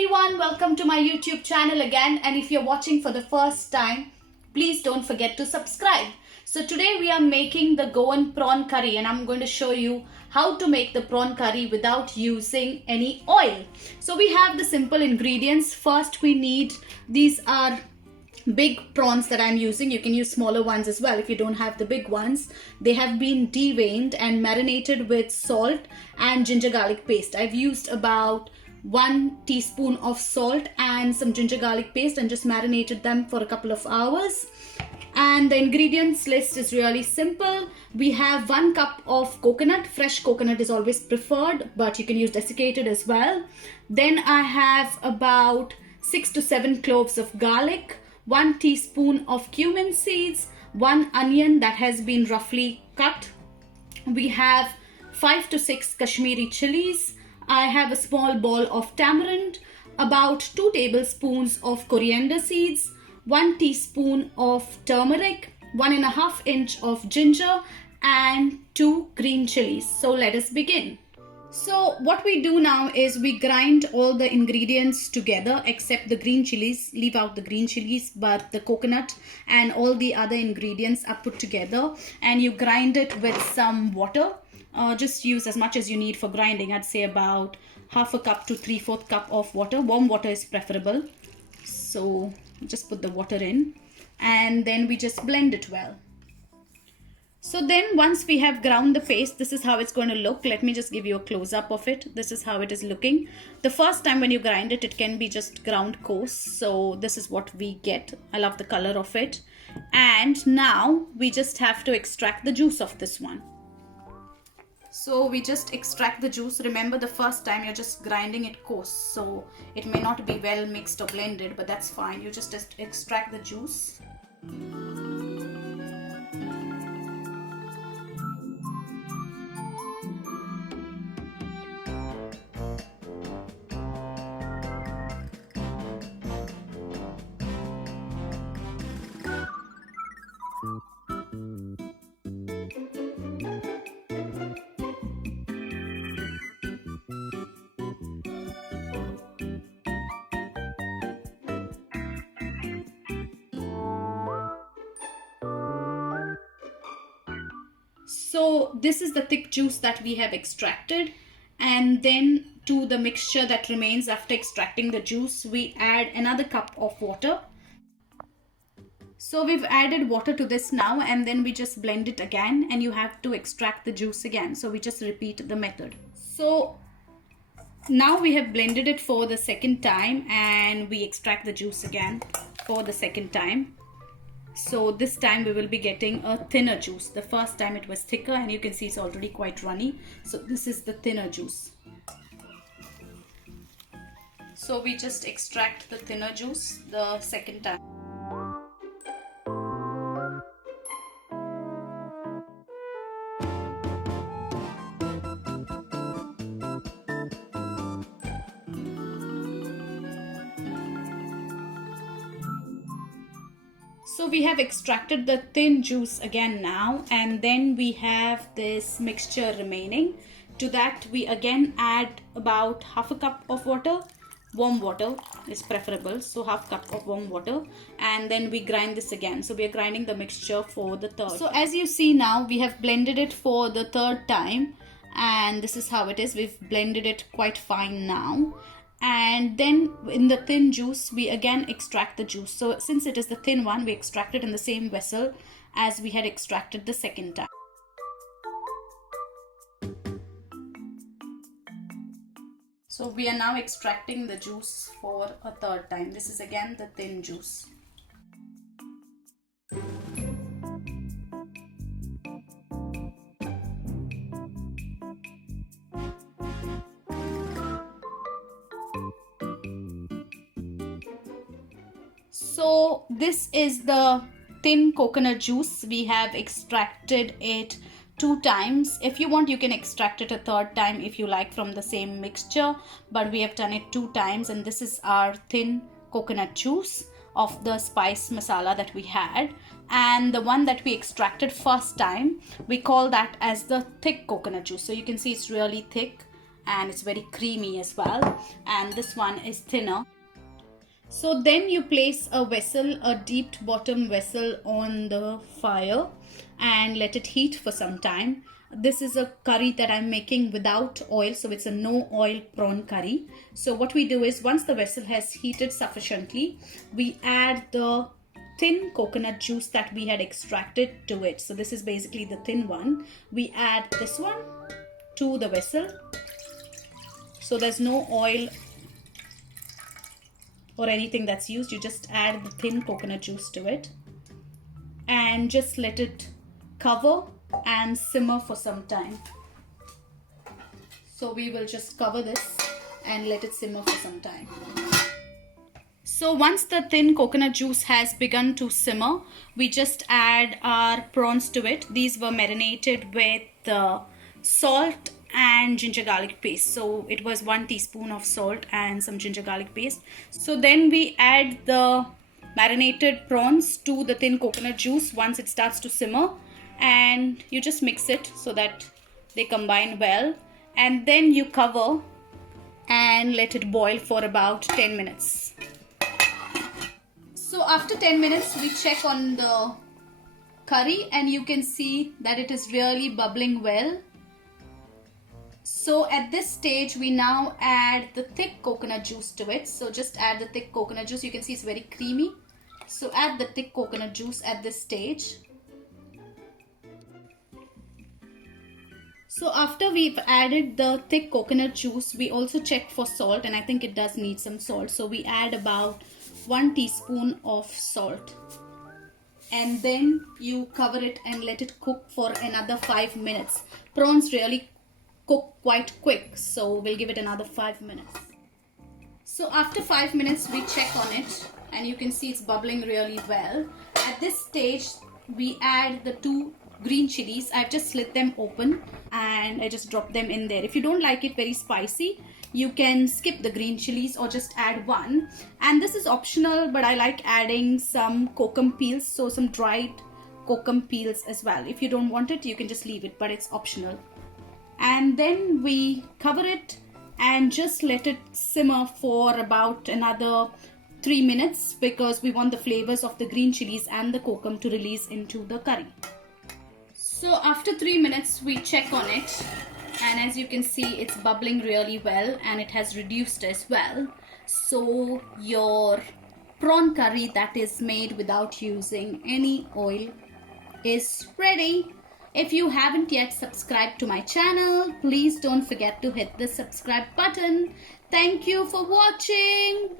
everyone, welcome to my YouTube channel again, and if you're watching for the first time, please don't forget to subscribe. So today we are making the GOAN prawn curry, and I'm going to show you how to make the prawn curry without using any oil. So we have the simple ingredients. First we need, these are big prawns that I'm using. You can use smaller ones as well if you don't have the big ones. They have been deveined and marinated with salt and ginger garlic paste. I've used about 1 teaspoon of salt and some ginger garlic paste and just marinated them for a couple of hours. And the ingredients list is really simple. We have 1 cup of coconut. Fresh coconut is always preferred, but you can use desiccated as well. Then I have about 6 to 7 cloves of garlic, 1 teaspoon of cumin seeds, 1 onion that has been roughly cut. We have 5 to 6 Kashmiri chillies. I have a small ball of tamarind, about 2 tablespoons of coriander seeds, 1 teaspoon of turmeric, 1.5 inch of ginger, and 2 green chillies. So let us begin. So what we do now is we grind all the ingredients together except the green chilies. Leave out the green chilies, but the coconut and all the other ingredients are put together, and you grind it with some water. Just use as much as you need for grinding. I'd say about half a cup to 3/4 cup of water. Warm water is preferable. So just put the water in, and then we just blend it well. So then once we have ground the paste, this is how it's going to look. Let me just give you a close-up of it. This is how it is looking. The first time when you grind it, it can be just ground coarse. So this is what we get. I love the color of it. And now we just have to extract the juice of this one. So we just extract the juice. Remember, the first time you're just grinding it coarse, so it may not be well mixed or blended, but that's fine. You just extract the juice. So this is the thick juice that we have extracted, and then to the mixture that remains after extracting the juice, we add another cup of water. So we've added water to this now, and then we just blend it again, and you have to extract the juice again. So we just repeat the method. So now we have blended it for the second time, and we extract the juice again for the second time. So this time we will be getting a thinner juice. The first time it was thicker, and you can see it's already quite runny. So this is the thinner juice. So we just extract the thinner juice the second time. So we have extracted the thin juice again now, and then we have this mixture remaining. To that we again add about half a cup of water. Warm water is preferable, so half cup of warm water, and then we grind this again. So we are grinding the mixture for the third. So as you see now, we have blended it for the third time, and this is how it is. We've blended it quite fine now. And then in the thin juice, we again extract the juice. So since it is the thin one, we extract it in the same vessel as we had extracted the second time. So we are now extracting the juice for a third time. This is again the thin juice. So this is the thin coconut juice. We have extracted it 2 times. If you want, you can extract it a third time if you like from the same mixture, but we have done it 2 times, and this is our thin coconut juice of the spice masala that we had. And the one that we extracted first time, we call that as the thick coconut juice. So you can see it's really thick, and it's very creamy as well, and this one is thinner. So then you place a vessel, a deep bottom vessel on the fire and let it heat for some time. This is a curry that I'm making without oil, so it's a no oil prawn curry. So what we do is, once the vessel has heated sufficiently, we add the thin coconut juice that we had extracted to it. So this is basically the thin one. We add this one to the vessel. So there's no oil or anything that's used. You just add the thin coconut juice to it and just let it cover and simmer for some time. So we will just cover this and let it simmer for some time. So once the thin coconut juice has begun to simmer, we just add our prawns to it. These were marinated with salt and ginger garlic paste. So it was 1 teaspoon of salt and some ginger garlic paste. So then we add the marinated prawns to the thin coconut juice once it starts to simmer, and you just mix it so that they combine well, and then you cover and let it boil for about 10 minutes. So after 10 minutes we check on the curry and you can see that it is really bubbling well. So at this stage we now add the thick coconut juice to it. So just add the thick coconut juice. You can see it's very creamy. So add the thick coconut juice at this stage. So after we've added the thick coconut juice, we also check for salt, and I think it does need some salt. So we add about 1 teaspoon of salt. And then you cover it and let it cook for another 5 minutes. Prawns really cook quite quick, so we'll give it another 5 minutes. So after 5 minutes we check on it and you can see it's bubbling really well. At this stage we add the 2 green chillies. I've just slit them open and I just drop them in there. If you don't like it very spicy, you can skip the green chillies or just add 1. And this is optional, but I like adding some kokum peels, so some dried kokum peels as well. If you don't want it, you can just leave it, but it's optional. And then we cover it and just let it simmer for about another 3 minutes because we want the flavors of the green chilies and the kokum to release into the curry. So after 3 minutes we check on it, and as you can see it's bubbling really well and it has reduced as well. So your prawn curry that is made without using any oil is ready. If you haven't yet subscribed to my channel, please don't forget to hit the subscribe button. Thank you for watching.